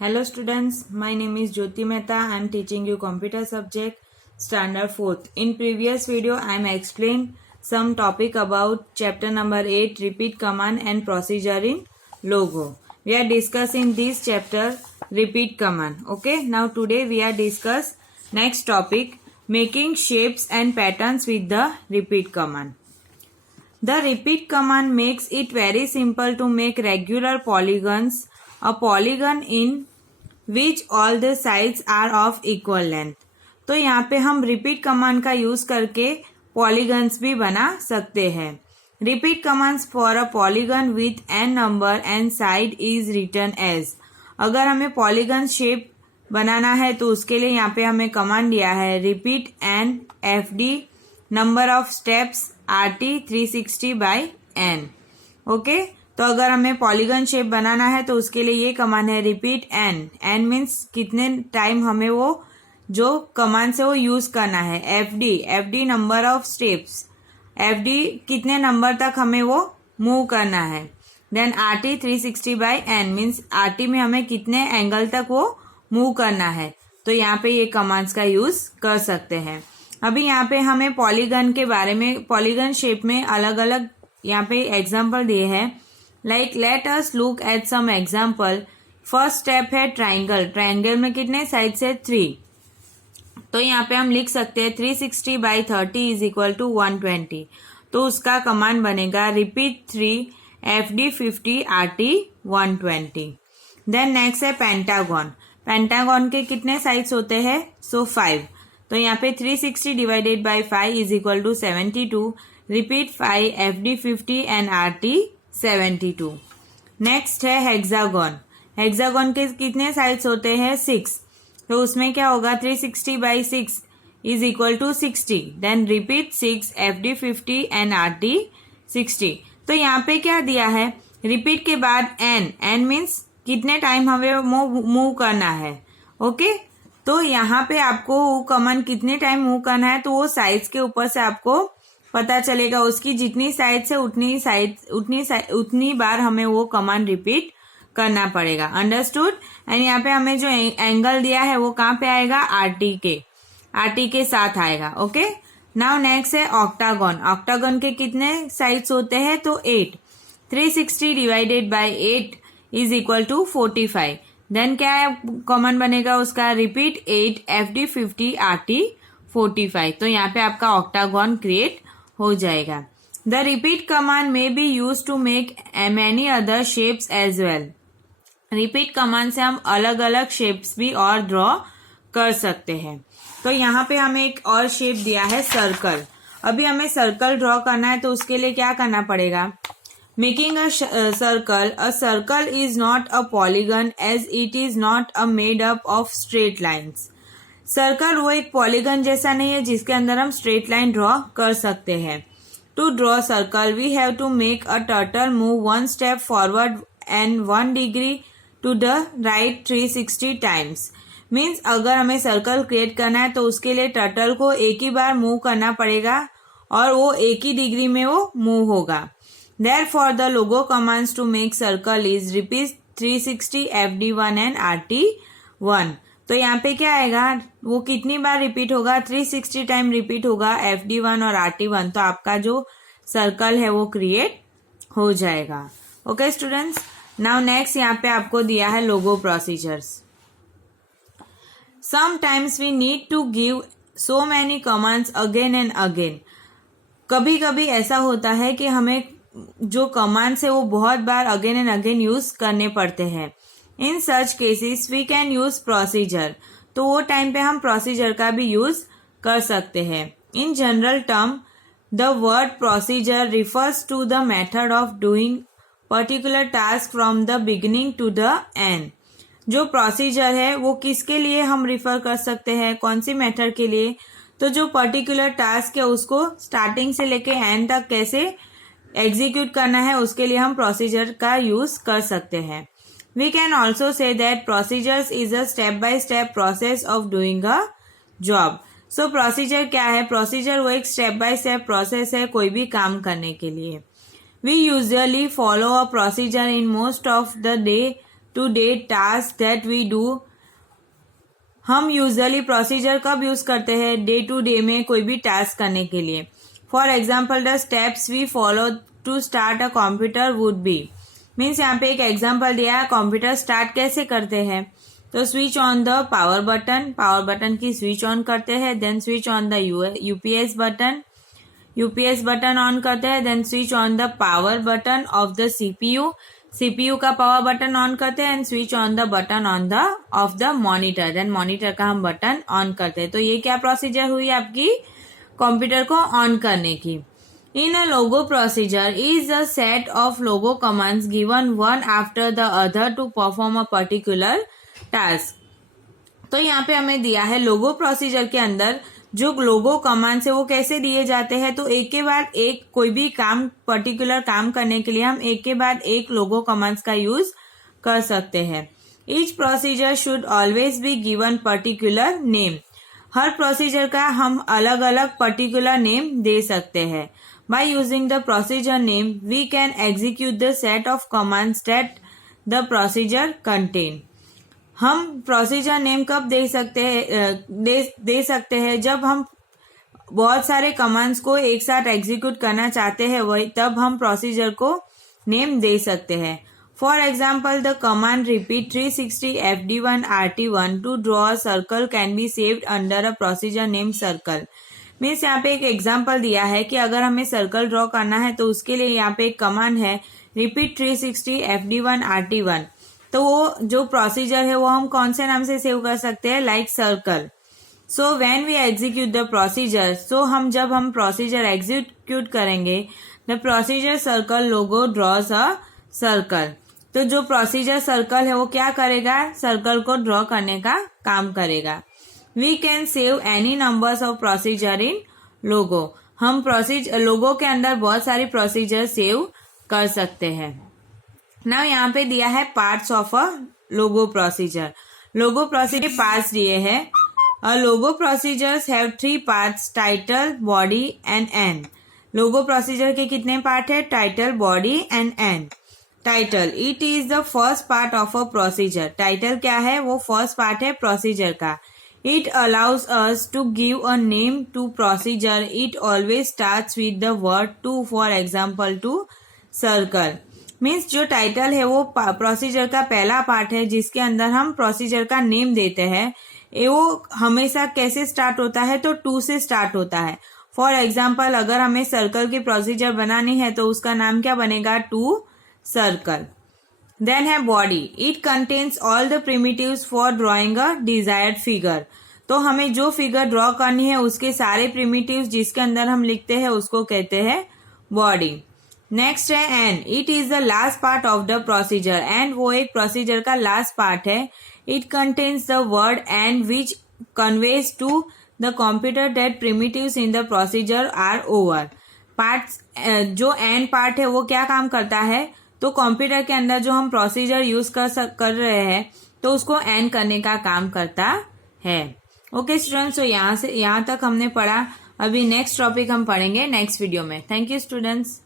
Hello students, my name is Jyoti Mehta. I am teaching you computer subject standard 4th. In previous video I am explained some topic about chapter number 8 repeat command and procedure in Logo. We are discussing this chapter repeat command. Okay, now today we are discuss next topic making shapes and patterns with the repeat command. The repeat command makes it very simple to make regular polygons. A polygon in which all the sides are of equal length. तो यहाँ पे हम repeat command का use करके polygons भी बना सकते हैं. Repeat commands for a polygon with n number and side is written as. अगर हमें polygon shape बनाना है तो उसके लिए यहाँ पे हमें कमांड दिया है repeat n fd number of steps rt 360 by n. Okay तो अगर हमें पॉलीगन शेप बनाना है तो उसके लिए ये कमांड है रिपीट एन. एन मीन्स कितने टाइम हमें वो जो कमांड से वो यूज करना है. FD number of steps. FD कितने नंबर तक हमें वो मूव करना है. Then RT 360 by N means RT में हमें कितने एंगल तक वो मूव करना है. तो यहाँ पे ये कमांड्स का यूज कर सकते हैं. अभी यहाँ पे हमें पॉलीगन के बारे में पॉलीगन शेप में अलग अलग यहाँ पे एग्जाम्पल दिए हैं. Like let us look at some example. First step है ट्राइंगल. ट्राइंगल में कितने साइड्स है 3. तो यहाँ पे हम लिख सकते हैं 360 बाई 30 इज इक्वल टू 120. तो उसका कमांड बनेगा repeat 3 FD 50 RT 120. Then next है पेंटागन. पेंटागन के कितने साइड्स होते हैं 5. तो यहाँ पे 360 divided by 5 is equal to 72. Repeat 5 FD 50 and RT 72. Next है हेक्सागन. हेक्सागन के कितने साइड्स होते हैं 6. तो उसमें क्या होगा 360 by 6 is equal to 60. Then repeat 6 FD 50 and RT 60. तो यहाँ पे क्या दिया है रिपीट के बाद एन. एन मीन्स कितने टाइम हमें मूव करना है. ओके तो यहाँ पे आपको वो कमांड कितने टाइम मूव करना है तो वो साइड्स के ऊपर से आपको पता चलेगा. उसकी जितनी साइड से उतनी बार हमें वो कमांड रिपीट करना पड़ेगा. अंडरस्टूड. एंड यहाँ पे हमें जो एंगल दिया है वो कहाँ पे आएगा आरटी के साथ आएगा. ओके नाउ नेक्स्ट है ऑक्टागन. ऑक्टागन के कितने साइड्स होते हैं तो 8. 360 divided by 8 is equal to 45. Then क्या है कमांड बनेगा उसका रिपीट 8 एफडी 50 आरटी 45. तो यहाँ पे आपका ऑक्टागन क्रिएट हो जाएगा. द रिपीट कमांड में be use to make many other shapes as well. Repeat command से हम अलग अलग शेप्स भी और ड्रॉ कर सकते हैं. तो यहाँ पे हमें एक और शेप दिया है सर्कल. अभी हमें सर्कल ड्रॉ करना है तो उसके लिए क्या करना पड़ेगा. Making a circle is not a polygon as it is not a made up of straight lines. Circle वो एक पॉलीगन जैसा नहीं है जिसके अंदर हम स्ट्रेट लाइन ड्रॉ कर सकते हैं. To draw circle we have to make a turtle move 1 step forward and 1 degree to the right 360 times. Means अगर हमें सर्कल क्रिएट करना है तो उसके लिए टर्टल को एक ही बार मूव करना पड़ेगा और वो एक ही डिग्री में वो मूव होगा. Therefore, the logo commands to make circle is repeat 360 FD1 and RT1. तो यहाँ पे क्या आएगा वो कितनी बार रिपीट होगा 360 टाइम रिपीट होगा FD1 और RT1. तो आपका जो सर्कल है वो क्रिएट हो जाएगा. Okay students. नाउ नेक्स्ट यहाँ पे आपको दिया है Logo procedures. Sometimes we need to give so many commands again and again. कभी कभी ऐसा होता है कि हमें जो कमांड्स है वो बहुत बार अगेन एंड अगेन यूज करने पड़ते हैं. In such cases we can use procedure. तो वो टाइम पे हम प्रोसीजर का भी यूज कर सकते हैं. In general term the word procedure refers to the method of doing particular task from the beginning to the end. जो प्रोसीजर है वो किसके लिए हम रिफर कर सकते हैं कौन सी मेथड के लिए. तो जो पर्टिकुलर टास्क है उसको स्टार्टिंग से लेके एंड तक कैसे एग्जीक्यूट करना है उसके लिए हम प्रोसीजर का यूज कर सकते हैं. We can also say that procedures is a step by step process of doing a job. So procedure क्या है. प्रोसीजर वो एक स्टेप बाय स्टेप प्रोसेस है कोई भी काम करने के लिए. We usually follow a procedure in most of the day to day task that we do. हम यूजुअली प्रोसीजर कब यूज करते हैं? डे टू डे में कोई भी टास्क करने के लिए। For example the steps we follow to start a computer would be. Means यहाँ पे एक एग्जाम्पल दिया है, कंप्यूटर स्टार्ट कैसे करते हैं। तो switch on the power button, power button की स्विच ऑन करते हैं, then switch on the UPS button, UPS button on करते हैं, then switch on the power button of the CPU, CPU का पावर बटन ऑन करते हैं, and switch on the button on the of the monitor, then monitor का हम button on करते हैं। तो ये क्या प्रोसीजर हुई आपकी कंप्यूटर को ऑन करने की। In a Logo procedure is a set of Logo commands given one after the other to perform a particular task. तो यहाँ पे हमें दिया है लोगो प्रोसीजर के अंदर जो लोगो कमांड्स है वो कैसे दिए जाते हैं। तो एक के बाद एक कोई भी काम, पर्टिकुलर काम करने के लिए हम एक के बाद एक लोगो कमांड्स का यूज कर सकते हैं। Each procedure should always be given particular name. हर प्रोसीजर का हम अलग अलग पर्टिकुलर नेम दे सकते हैं। By using the procedure name we can execute the set of commands that the procedure contain. हम प्रोसीजर नेम कब दे सकते हैं जब हम बहुत सारे कमांड्स को एक साथ एग्जीक्यूट करना चाहते हैं, वही तब हम प्रोसीजर को नेम दे सकते हैं। For example the command repeat 360 FD1 RT1 to draw a circle can be saved under a procedure name circle. Means यहाँ पे एक एग्जाम्पल दिया है कि अगर हमें सर्कल ड्रॉ करना है तो उसके लिए यहाँ पे एक कमांड है रिपीट 360 FD1 RT1। तो वो जो प्रोसीजर है वो हम कौन से नाम से सेव कर सकते हैं, like circle. So when we execute the procedure, so हम जब हम प्रोसीजर एग्जीक्यूट करेंगे the procedure circle Logo draws a circle. तो जो प्रोसीजर सर्कल है वो क्या करेगा, सर्कल को ड्रॉ करने का काम करेगा। We can save any numbers of procedure in Logo. हम प्रोसीजर लोगो के अंदर बहुत सारी प्रोसीजर सेव कर सकते हैं। नाउ यहाँ पे दिया है parts of a Logo procedure. Logo procedure parts दिए हैं। A Logo procedures have 3 parts, title, body and end. Logo procedure के कितने पार्ट है, title, body and end. Title, it is the first part of a procedure. Title क्या है, वो first part है procedure का। It allows us to give a name to procedure. It always starts with the word to, for example to circle. Means जो title है वो procedure का पहला पार्ट है जिसके अंदर हम प्रोसीजर का नेम देते हैं। वो हमेशा कैसे स्टार्ट होता है, तो टू से स्टार्ट होता है। फॉर एग्जाम्पल अगर हमें सर्कल की प्रोसीजर बनानी है तो उसका नाम क्या बनेगा, टू सर्कल। देन है body, it contains all the primitives for drawing a desired figure. तो हमें जो फिगर ड्रॉ करनी है उसके सारे प्रिमिटिव्स जिसके अंदर हम लिखते हैं उसको कहते हैं बॉडी। नेक्स्ट है end, it is the last part of the procedure. End वो एक प्रोसीजर का लास्ट पार्ट है। It contains the word end which conveys to the computer that primitives in the procedure are over. Parts, जो end part है वो क्या काम करता है, तो कंप्यूटर के अंदर जो हम प्रोसीजर यूज कर रहे हैं तो उसको एंड करने का काम करता है। ओके स्टूडेंट्स, तो यहाँ तक हमने पढ़ा। अभी नेक्स्ट टॉपिक हम पढ़ेंगे नेक्स्ट वीडियो में। Thank you students.